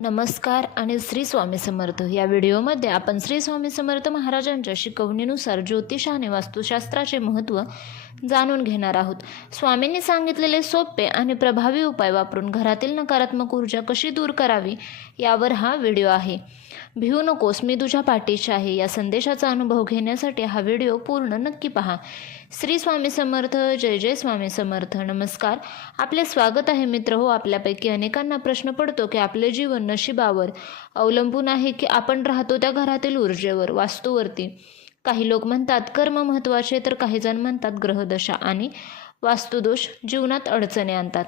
नमस्कार आणि श्री स्वामी समर्थ या व्हिडिओमध्ये आपण श्री स्वामी समर्थ महाराजांच्या शिकवणीनुसार ज्योतिष आणि वास्तुशास्त्राचे महत्त्व जाणून घेणार आहोत। स्वामींनी सांगितलेले सोपे आणि प्रभावी उपाय वापरून घरातील नकारात्मक ऊर्जा कशी दूर करावी यावर हा व्हिडिओ आहे। भिवू नकोस, मी तुझ्या पाठीशी आहे या संदेशाचा अनुभव घेण्यासाठी हा व्हिडिओ पूर्ण नक्की पहा। श्री स्वामी समर्थ, जय जय स्वामी समर्थ। नमस्कार, आपले स्वागत आहे मित्र हो। आपल्यापैकी अनेकांना प्रश्न पडतो की आपले जीवन नशिबावर अवलंबून आहे की आपण राहतो त्या घरातील ऊर्जेवर, वास्तूवरती। काही लोक म्हणतात कर्म महत्त्वाचे, तर काही जण म्हणतात ग्रहदशा आणि वास्तुदोष जीवनात अडचणी आणतात।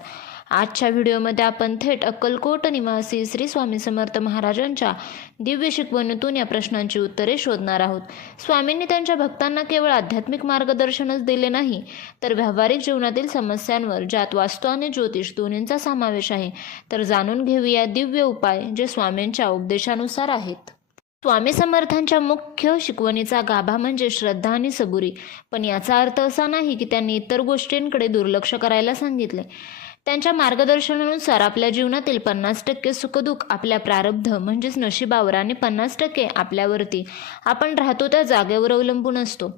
आजच्या व्हिडिओमध्ये आपण थेट अक्कलकोट निवासी श्री स्वामी समर्थ महाराजांच्या दिव्य शिकवणीतून या प्रश्नांची उत्तरे शोधणार आहोत। स्वामींनी त्यांच्या भक्तांना केवळ आध्यात्मिक मार्गदर्शनच दिले नाही, तर व्यावहारिक जीवनातील समस्यांवर, ज्यात वास्तू आणि ज्योतिष दोन्हींचा समावेश आहे, तर जाणून घेऊया दिव्य उपाय जे स्वामींच्या उपदेशानुसार आहेत। स्वामी समर्थांच्या मुख्य शिकवणीचा गाभा म्हणजे श्रद्धा आणि सबुरी, पण याचा अर्थ असा नाही की त्यांनी इतर गोष्टींकडे दुर्लक्ष करायला सांगितले। त्यांच्या मार्गदर्शनानुसार आपल्या जीवनातील 50% सुखदुःख आपल्या प्रारब्ध म्हणजेच नशिबावर आणि 50% आपल्यावरती, आपण राहतो त्या जागेवर अवलंबून असतो।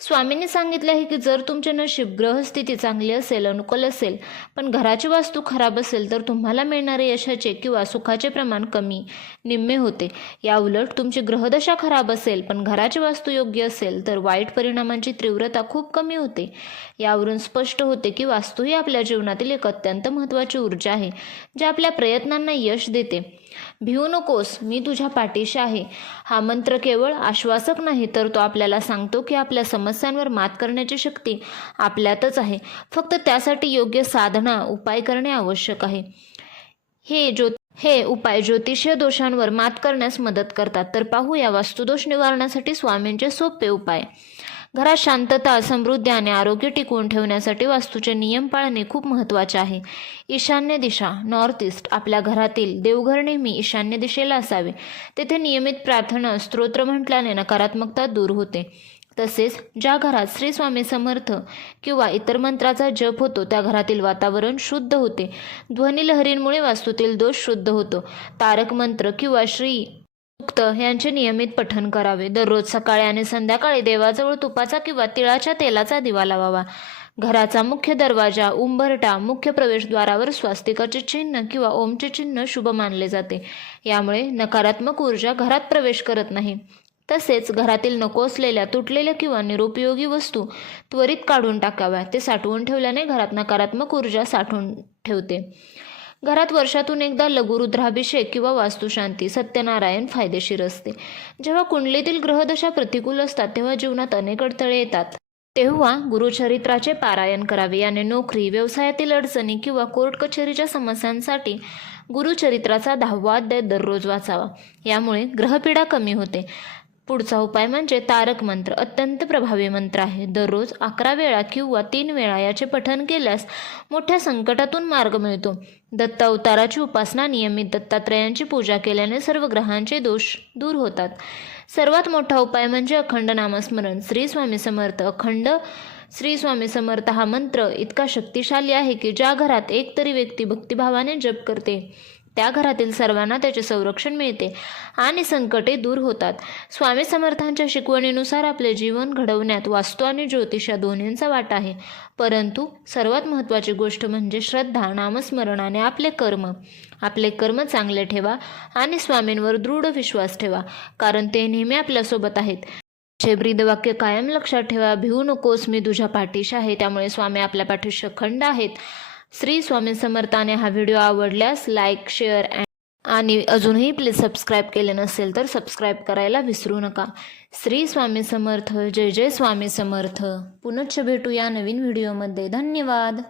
स्वामींनी सांगितले आहे की जर तुमचे नशीब, ग्रहस्थिती चांगली असेल, अनुकूल असेल, पण घराची वास्तू खराब असेल, तर तुम्हाला मिळणारे यशाचे किंवा सुखाचे प्रमाण कमी, निम्मे होते। या उलट तुमची ग्रहदशा खराब असेल पण घराची वास्तू योग्य असेल, तर वाईट परिणामांची तीव्रता खूप कमी होते। यावरून स्पष्ट होते की वास्तू ही आपल्या जीवनातील एक अत्यंत महत्त्वाची ऊर्जा आहे, जी आपल्या प्रयत्नांना यश देते। भिवू नकोस, मी तुझ्या पाठीशी आहे हा मंत्र केवळ आश्वासक नाही, तर तो आपल्याला सांगतो की आपल्या समस्यांवर मात करण्याची शक्ती आपल्यातच आहे। फक्त त्यासाठी योग्य साधना, उपाय करणे आवश्यक आहे। हे उपाय ज्योतिषीय दोषांवर मात करण्यास मदत करतात। तर पाहूया वास्तुदोष निवारणासाठी स्वामींचे सोपे उपाय। घरात शांतता, समृद्धी आणि आरोग्य टिकवून ठेवण्यासाठी वास्तूचे नियम पाळणे खूप महत्त्वाचे आहे। ईशान्य दिशा, नॉर्थ ईस्ट, आपल्या घरातील देवघर नेहमी ईशान्य दिशेला असावे। तेथे नियमित प्रार्थना, स्तोत्र म्हटल्याने नकारात्मकता दूर होते। तसेच ज्या घरात श्री स्वामी समर्थ किंवा इतर मंत्राचा जप होतो त्या घरातील वातावरण शुद्ध होते। ध्वनिलहरींमुळे वास्तूतील दोष शुद्ध होतो। तारक मंत्र किंवा श्री सूक्त यांचे नियमित पठण करावे। दररोज सकाळी आणि संध्याकाळी देवाजवळ तुपाचा किंवा तिळाच्या तेलाचा दिवा लावावा। घराचा मुख्य दरवाजा, उंबरठा, मुख्य प्रवेशद्वारावर स्वास्तिकाचे चिन्ह किंवा ओमचे चिन्ह शुभ मानले जाते। यामुळे नकारात्मक ऊर्जा घरात प्रवेश करत नाही। तसेच घरातील नको असलेल्या, तुटलेल्या किंवा निरुपयोगी वस्तू त्वरित काढून टाकाव्या। ते साठवून ठेवल्याने घरात नकारात्मक ऊर्जा साठवून ठेवते। घरात वर्षातून एकदा लघुरुद्राभिषेक किंवा वास्तुशांती, सत्यनारायण फायदेशीर असते। जेव्हा कुंडलीतील ग्रहदशा प्रतिकूल असतात तेव्हा जीवनात अनेक अडथळे येतात। तेव्हा गुरुचरित्राचे पारायण करावे। याने नोकरी, व्यवसायातील अडचणी किंवा कोर्ट कचेरीच्या समस्यांसाठी गुरुचरित्राचा 10वा अध्याय दररोज वाचावा। यामुळे ग्रहपीडा कमी होते। पुढचा उपाय म्हणजे तारक मंत्र, अत्यंत प्रभावी मंत्र आहे। दररोज 11 वेळा किंवा 3 वेळा याचे पठण केल्यास मोठ्या संकटातून मार्ग मिळतो। दत्त अवताराची उपासना, नियमित दत्तात्रयांची पूजा केल्याने सर्व ग्रहांचे दोष दूर होतात। सर्वात मोठा उपाय म्हणजे अखंड नामस्मरण। श्री स्वामी समर्थ, अखंड श्री स्वामी समर्थ हा मंत्र इतका शक्तिशाली आहे की ज्या घरात एक तरी व्यक्ती भक्तिभावाने जप करते त्या घरातील सर्वांना त्याचे संरक्षण मिळते आणि संकटे दूर होतात। स्वामी समर्थांच्या शिकवणीनुसार आपले जीवन घडवण्यात वास्तू आणि ज्योतिष या दोन्हींचा वाटा आहे, परंतु सर्वात महत्त्वाची गोष्ट म्हणजे श्रद्धा, नामस्मरण आणि आपले कर्म चांगले ठेवा आणि स्वामींवर दृढ विश्वास ठेवा, कारण ते नेहमी आपल्यासोबत आहेत। हे ब्रीदवाक्य कायम लक्षात ठेवा, भिवू नकोस, मी तुझ्या पाठीशी आहे। त्यामुळे स्वामी आपल्या पाठीशी अखंड आहेत। श्री स्वामी समर्थाने हा व्हिडिओ आवडल्यास लाईक, शेअर आणि अजूनही प्लीज सबस्क्राईब केले नसेल तर सबस्क्राईब करायला विसरू नका। श्री स्वामी समर्थ, जय जय स्वामी समर्थ। पुनश्च भेटूया नवीन व्हिडिओमध्ये। धन्यवाद।